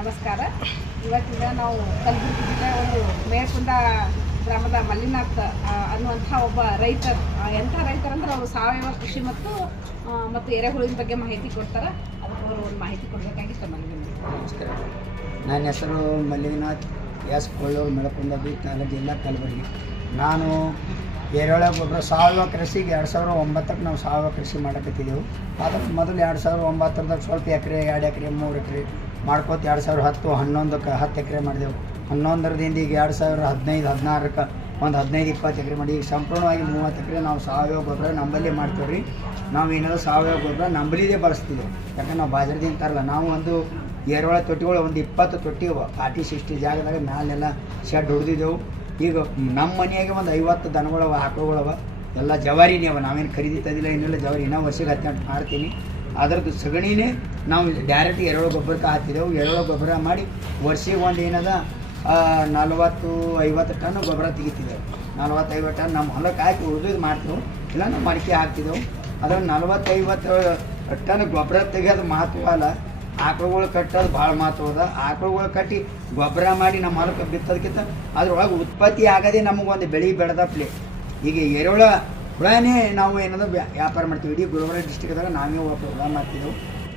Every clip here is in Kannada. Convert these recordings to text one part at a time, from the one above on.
ನಮಸ್ಕಾರ. ಇವತ್ತಿನ ನಾವು ಕಲಬುರಗಿ ಜಿಲ್ಲೆ ಒಂದು ಮೇಲ್ಕುಂದ ಗ್ರಾಮದ ಮಲ್ಲಿನಾಥ್ ಅನ್ನುವಂಥ ಒಬ್ಬ ರೈತರು. ಎಂಥ ರೈತರಂದ್ರೆ ಅವರು ಸಾವಯವ ಕೃಷಿ ಮತ್ತು ಎರೆಹುಳಿನ ಬಗ್ಗೆ ಮಾಹಿತಿ ಕೊಡ್ತಾರೆ. ಅದಕ್ಕೆ ಅವರು ಒಂದು ಮಾಹಿತಿ ಕೊಡಬೇಕಾಗಿತ್ತು ನಮಗೆ. ನಮಸ್ಕಾರ. ನನ್ನ ಹೆಸರು ಮಲ್ಲಿನಾಥ್ ಎಸ್ ಕೊಳ್ಳೂರು ಮೇಲ್ಕುಂದ ತಾಲೂಕು ಜಿಲ್ಲಾ ಕಲಬುರಗಿ. ನಾನು ಎರೆಹುಳ ಗೊಬ್ಬರ ಸಾವಯವ ಕೃಷಿಗೆ 2009ಕ್ಕೆ ನಾವು ಸಾವಯವ ಕೃಷಿ ಮಾಡಕತ್ತಿದ್ದೆವು. ಅದ್ರ ಮೊದಲು 2009ದಾಗ ಸ್ವಲ್ಪ ಎಕರೆ 2 ಎಕರೆ 3 ಎಕರೆ ಮಾಡ್ಕೋತ 2010 11ಕ್ಕೆ 10 ಎಕರೆ ಮಾಡಿದೆವು. 11ರಿಂದ ಈಗ 2015 16ಕ್ಕೆ ಒಂದು 15-20 ಎಕರೆ ಮಾಡಿ ಈಗ ಸಂಪೂರ್ಣವಾಗಿ 30 ಎಕರೆ ನಾವು ಸಾವಯವ ಗೊಬ್ಬರ ನಂಬಲ್ಲಿ ಮಾಡ್ತೇವೆ ರೀ. ನಾವು ಏನಾದರೂ ಸಾವಯವ ಗೊಬ್ಬರ ನಂಬಲಿದೇ ಬಳಸ್ತಿದ್ದೆವು. ಯಾಕಂದ್ರೆ ನಾವು ಬಾಜಾರದಿಂದ ತರಲ್ಲ. ನಾವು ಒಂದು ಎರೆಹುಳ ತೊಟ್ಟಿಗಳು ಒಂದು 20 ತೊಟ್ಟಿ 40-60 ಜಾಗದಾಗ ಮ್ಯಾಲೆಲ್ಲ ಶೆಡ್ ಹೊಡೆದಿದ್ದೆವು. ಈಗ ನಮ್ಮ ಮನೆಯಾಗೆ ಒಂದು 50 ದನಗಳವ, ಆಕಳುಗಳವ, ಎಲ್ಲ ಜವಾರಿನೇ ಅವ. ನಾವೇನು ಖರೀದಿತದಿಲ್ಲ, ಏನಿಲ್ಲ, ಜವಾರಿ ಇನ್ನೂ ವರ್ಷಕ್ಕೆ 18 ಮಾಡ್ತೀನಿ. ಅದ್ರದ್ದು ಸಗಣಿನೇ ನಾವು ಡೈರೆಕ್ಟ್ ಎರೆಹುಳ ಗೊಬ್ಬರಕ್ಕೆ ಹಾಕ್ತಿದ್ದೆವು. ಎರೆಹುಳ ಗೊಬ್ಬರ ಮಾಡಿ ವರ್ಷಿಗೆ ಒಂದು ಏನದ 40-50 ಟನ್ ಗೊಬ್ಬರ ತೆಗಿತಿದ್ದೆವು. 40-50 ಟನ್ ನಮ್ಮ ಹೊಲಕ್ಕೆ ಹಾಕಿ ಉಳಿದು ಮಾಡ್ತೇವೆ, ಇಲ್ಲ ನಾವು ಮಡಿಕೆ ಹಾಕ್ತಿದ್ದೆವು. ಅದ್ರಲ್ಲಿ 40-50 ಟನ್ ಗೊಬ್ಬರ ತೆಗಿಯೋದು ಮಹತ್ವ ಅಲ್ಲ, ಆಕಳುಗಳು ಕಟ್ಟೋದು ಭಾಳ ಮಹತ್ವ ಅದ. ಆಕಳುಗಳು ಕಟ್ಟಿ ಗೊಬ್ಬರ ಮಾಡಿ ನಮ್ಮ ಹೊಲಕ್ಕೆ ಬಿತ್ತೋದಕ್ಕಿಂತ ಅದ್ರೊಳಗೆ ಉತ್ಪತ್ತಿ ಆಗೋದೇ ನಮಗೊಂದು ಬೆಳೆ ಬೆಳೆದಪ್ಲೆ. ಈಗ ಎರೆಹುಳ ಹುಳನೇ ನಾವು ಏನದ ವ್ಯಾಪಾರ ಮಾಡ್ತೀವಿ. ಇಡೀ ಗುಲ್ಬರ್ಗ ಡಿಸ್ಟಿಕ್ದಾಗ ನಾವೇ ಹುಳ ಮಾಡ್ತಿದ್ದೆವು.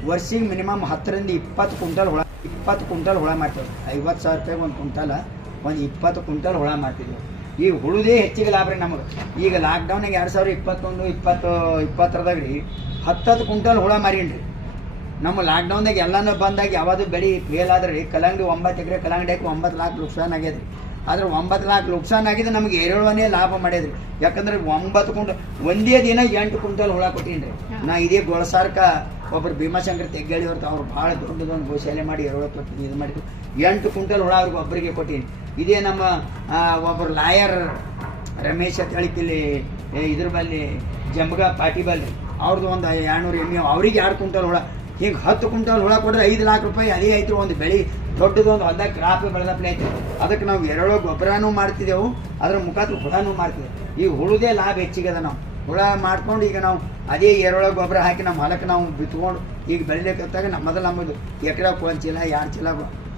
ವರ್ಷಿಗೆ ಮಿನಿಮಮ್ 10ರಿಂದ 20 ಕ್ವಿಂಟಲ್ ಹುಳ, 20 ಕ್ವಿಂಟಲ್ ಹುಳ ಮಾಡ್ತೇವೆ. 50,000 ರೂಪಾಯಿಗೆ ಒಂದು ಕ್ವಿಂಟಲ, ಒಂದು 20 ಕ್ವಿಂಟಲ್ ಹುಳ ಮಾಡ್ತಿದ್ದೆವು. ಈಗ ಹುಳುದೇ ಹೆಚ್ಚಿಗೆ ಲಾಭ ರೀ ನಮಗೆ. ಈಗ ಲಾಕ್ಡೌನಾಗ 2021-2020ದಾಗ ರೀ 10 ಕ್ವಿಂಟಲ್ ಹುಳ ಮಾರೀನಿ ರೀ. ನಮ್ಮ ಲಾಕ್ಡೌನ್ದಾಗ ಎಲ್ಲನೂ ಬಂದಾಗ ಯಾವುದು ಬೆಳೆ ಫೇಲ್ ಆದ್ರೆ ರೀ, ಕಲ್ಲಂಗಡಿ 9 ಎಕರೆ ಕಲ್ಲಂಗಡಿ ಹಾಕಿ 9 ಲಕ್ಷ ನುಕ್ಸಾನ್ ಆಗ್ಯದ ರೀ. ಆದ್ರೆ 9 ಲಕ್ಷ ನುಕ್ಸಾನ್ ಆಗಿದೆ, ನಮಗೆ ಎರೆಹುಳನೇ ಲಾಭ ಮಾಡ್ಯದ್ರಿ. ಯಾಕಂದ್ರೆ 9 ಕ್ವಿಂಟಲ್ ಒಂದೇ ದಿನ 8 ಕ್ವಿಂಟಲ್ ಹುಳ ಕೊಟ್ಟೀನಿ ರೀ. ನಾ ಇದೇ ಗೋಳಸಾರ್ಕ ಒಬ್ಬರು ಭೀಮಾಶಂಕರ್ ತೆಗ್ಗಳಿ ಹೊರತು ಅವ್ರು ಭಾಳ ದೊಡ್ಡದೊಂದು ಗೋಶಾಲೆ ಮಾಡಿ ಎರೆಹುಳ ಕೊಟ್ಟು ಇದು ಮಾಡಿದ್ರು. 8 ಕ್ವಿಂಟಲ್ ಹುಳ ಅವ್ರಿಗೆ ಒಬ್ಬರಿಗೆ ಕೊಟ್ಟೀನಿ. ಇದೇ ನಮ್ಮ ಒಬ್ಬರು ಲಾಯರ್ ರಮೇಶ್ ಅಂತ ಹೇಳಿಕಿಲ್ಲಿ ಇದ್ರ ಬಲ್ಲಿ ಜಂಬಗ ಪಾಟಿ ಬಲ್ಲಿ ಅವ್ರದ್ದು ಒಂದು 200 ಎಮ್ಮೆ, ಅವ್ರಿಗೆ 2 ಕ್ವಿಂಟಲ್ ಹುಳ. ಹಿಂಗೆ 10 ಕ್ವಿಂಟಲ್ ಹುಳ ಕೊಟ್ಟರೆ 5 ಲಕ್ಷ ರೂಪಾಯಿ ಅದೇ ಆಯ್ತು. ಒಂದು ಬೆಳೆ ದೊಡ್ಡದೊಂದು ಹೊಲ್ದಾಗ ಕ್ರಾಪ್ ಬೆಳೆದಪ್ಲೆ ಐತೆ. ಅದಕ್ಕೆ ನಾವು ಎರೆಹುಳ ಗೊಬ್ಬರನೂ ಮಾಡ್ತಿದ್ದೆವು, ಅದ್ರ ಮುಖಾಂತರ ಹುಳನೂ ಮಾಡ್ತಿದ್ದೆವು. ಈಗ ಹುಳುದೇ ಲಾಭ ಹೆಚ್ಚಿಗದ. ನಾವು ಹುಳ ಮಾಡ್ಕೊಂಡು ಈಗ ನಾವು ಅದೇ ಎರೆಹುಳ ಗೊಬ್ಬರ ಹಾಕಿ ನಮ್ಮ ಹೊಲಕ್ಕೆ ನಾವು ಬಿತ್ಕೊಂಡು ಈಗ ಬೆಳಿಲಿಕ್ಕತ್ತಾಗ ಮೊದಲು ನಮ್ಮದು ಎಕರೆಗೆ 1 ಚೀಲ 2 ಚೀಲ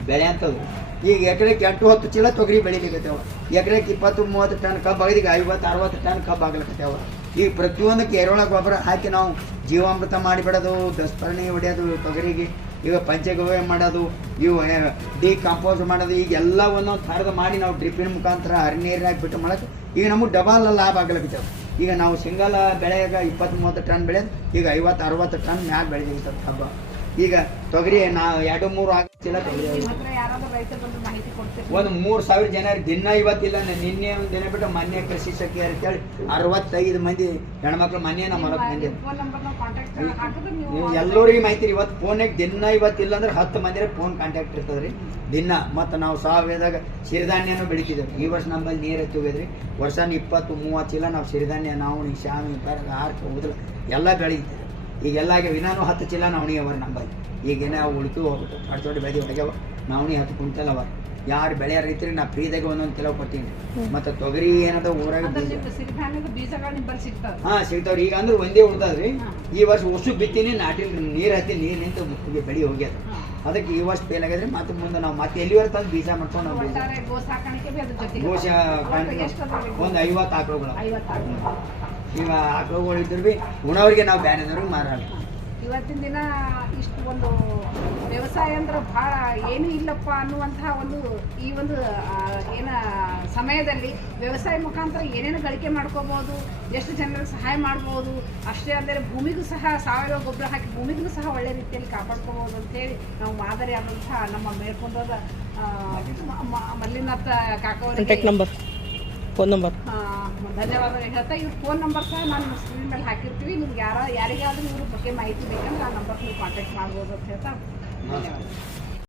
ಬೆಳೆ ಅಂತದ್ದು. ಈಗ ಎಕರೆಗೆ 8-10 ಚೀಲ ತೊಗರಿ ಬೆಳಿಲಿಕ್ಕತ್ತೇವ. ಎಕರೆಗೆ 20-30 ಟನ್ ಕಬ್ಬು ಆಗಿದೆ. ಈಗ 50-60 ಟನ್ ಕಬ್ಬು ಆಗ್ಲಿಕ್ಕತ್ತೇವ. ಈಗ ಪ್ರತಿಯೊಂದಕ್ಕೆ ಎರೆಹುಳ ಗೊಬ್ಬರ ಹಾಕಿ ನಾವು ಜೀವಾಮೃತ ಮಾಡಿಬಿಡೋದು, ದಸಪರ್ಣಿ ಹೊಡೆಯೋದು ತೊಗರಿಗೆ, ಈಗ ಪಂಚಗವ್ಯ ಮಾಡೋದು, ಇವು ಡಿಕಂಪೋಸ್ ಮಾಡೋದು, ಈಗ ಎಲ್ಲ ಒಂದೊಂದು ಥರದ ಮಾಡಿ ನಾವು ಡ್ರಿಪ್ಪಿನ ಮುಖಾಂತರ ಹರಿನೀರಾಗಿ ಬಿಟ್ಟು ಮಾಡೋಕ್ಕೆ ಈಗ ನಮಗೆ ಡಬಲ್ ಲಾಭ ಆಗ್ಲಿಕ್ಕತ್ತೇವೆ. ಈಗ ನಾವು ಸಿಂಗಲ್ ಬೆಳೆಯಾಗ 20-30 ಟನ್ ಬೆಳೆಯೋದು ಈಗ 50-60 ಟನ್ ಮ್ಯಾಗ ಬೆಳೆದಿರ್ತದೆ ಕಬ್ಬು. ಈಗ ತೊಗರಿ ನಾವು 2-3 ಚೀಲ ತೊಗರಿ ಒಂದು 3,000 ಜನ ದಿನ. ಇವತ್ತಿಲ್ಲ, ನಿನ್ನೆ ಒಂದು ದಿನ ಬಿಟ್ಟು ಮೊನ್ನೆ ಕೃಷಿ ಸಖಿ ಅಂತೇಳಿ 65 ಮಂದಿ ಹೆಣ್ಮಕ್ಳು ಮೊನ್ನೆ ನಮ್ಮ ಹೊರಗೆ ಮಂದಿ. ನೀವು ಎಲ್ಲರಿಗೆ ಮಾಹಿತಿ ಇವತ್ತು ಫೋನಾಗ ದಿನ ಇವತ್ತಿಲ್ಲ ಅಂದ್ರೆ 10 ಮಂದಿರ ಫೋನ್ ಕಾಂಟ್ಯಾಕ್ಟ್ ಇರ್ತದೆ ರೀ ದಿನ. ಮತ್ತು ನಾವು ಸಾವಯವದಾಗ ಸಿರಿಧಾನ್ಯನೂ ಬೆಳಿತಿದ್ದೇವೆ. ಈ ವರ್ಷ ನಮ್ಮಲ್ಲಿ ನೀರು ಎತ್ತೋಗಿದ್ರಿ. ವರ್ಷ 20-30 ಚೀಲ ನಾವು ಸಿರಿಧಾನ್ಯ, ನಾವು ಶಾಮಿ ಆರ್ಕ ಉದ್ರ ಎಲ್ಲ ಬೆಳೀತಿದ್ದೇವೆ. ಈಗೆಲ್ಲ ಆಗ್ಯಾವ. ಇನ್ನೂ 10 ಚೀಲ ನವಣಿ ಅವ ನಂಬಲ್ಲಿ. ಈಗೇನೇ ಅವು ಉಳಿತು ಹೋಗ್ಬಿಟ್ಟು ಅಡ್ಚೋಡಿ ಬೆಳೆದಿ ಹೊಡೆಗ್ಯಾವ. ನವಣಿ 10 ಕ್ವಿಂಟಲ್ ಅವ. ಯಾರು ಬೆಳೆಯ ರೈತರಿಗೆ ನಾ ಫ್ರೀದಾಗ ಒಂದೊಂದು ಕಿಲೋ ಕೊಡ್ತೀನಿ. ಮತ್ತು ತೊಗರಿ ಏನದ ಊರಾಗ ಹಾಂ ಸಿಗ್ತಾವ್ರಿ. ಈಗ ಅಂದ್ರೆ ಒಂದೇ ಉಳ್ದದ್ರಿ. ಈ ವರ್ಷ ಉಸು ಬಿತ್ತೀನಿ, ನಾಟಿಲ್ ನೀರು ಹತ್ತಿ ನೀರು ನಿಂತು ಬೆಳೆ ಹೋಗ್ಯದ. ಅದಕ್ಕೆ ಈ ವರ್ಷ ಫೇಲ್ ಆಗ್ಯದ್ರಿ. ಮತ್ತೆ ಮುಂದೆ ನಾವು ಮತ್ತೆ ಎಲ್ಲಿವರೆಗೆ ತಂದು ಬೀಜ ಮಾಡ್ಕೊಂಡು ನಾವು ಗೋಶ ಒಂದು 50 ಆಕಳುಗಳು. ಈಗ ಆಕಳುಗಳು ಇದ್ರು ಭೀ ಉಣವ್ರಿಗೆ ನಾವು ಬ್ಯಾನದವ್ರಿಗೆ ಮಾರಾಟ. ಇವತ್ತಿನ ದಿನ ಇಷ್ಟು ಒಂದು ವ್ಯವಸಾಯ ಅಂದ್ರೆ ಭಾಳ ಏನೂ ಇಲ್ಲಪ್ಪ ಅನ್ನುವಂತಹ ಈ ಒಂದು ಸಮಯದಲ್ಲಿ ವ್ಯವಸಾಯ ಮುಖಾಂತರ ಏನೇನು ಗಳಿಕೆ ಮಾಡ್ಕೋಬೋದು, ಎಷ್ಟು ಜನರಿಗೆ ಸಹಾಯ ಮಾಡ್ಬೋದು. ಅಷ್ಟೇ ಅಂದರೆ ಭೂಮಿಗೂ ಸಹ ಸಾವಯವ ಗೊಬ್ಬರ ಹಾಕಿ ಭೂಮಿಗೂ ಸಹ ಒಳ್ಳೆ ರೀತಿಯಲ್ಲಿ ಕಾಪಾಡ್ಕೋಬೋದು ಅಂತೇಳಿ ನಾವು ಮಾದರಿ ಆದಂತಹ ನಮ್ಮ ಮೇಲ್ಕೊಂಡೋದ ಮಲ್ಲಿನಾಥ್ ಕಾಕವರಿಗೆ ಫೋನ್ ನಂಬರ್ ಧನ್ಯವಾದಗಳು ಹೇಳ್ತಾ, ಇವ್ರ ಫೋನ್ ನಂಬರ್ ಸಹ ನಾನು ಸ್ಕ್ರೀನ್ ಮೇಲೆ ಹಾಕಿರ್ತೀವಿ. ನಿಮ್ಗೆ ಯಾರಿಗಾದ್ರೂ ಇವ್ರ ಬಗ್ಗೆ ಮಾಹಿತಿ ಬೇಕಂದ್ರೆ ಆ ನಂಬರ್ ನೀವು ಕಾಂಟ್ಯಾಕ್ಟ್ ಮಾಡ್ಬೋದು ಅಂತ ಹೇಳ್ತಾ ಧನ್ಯವಾದ.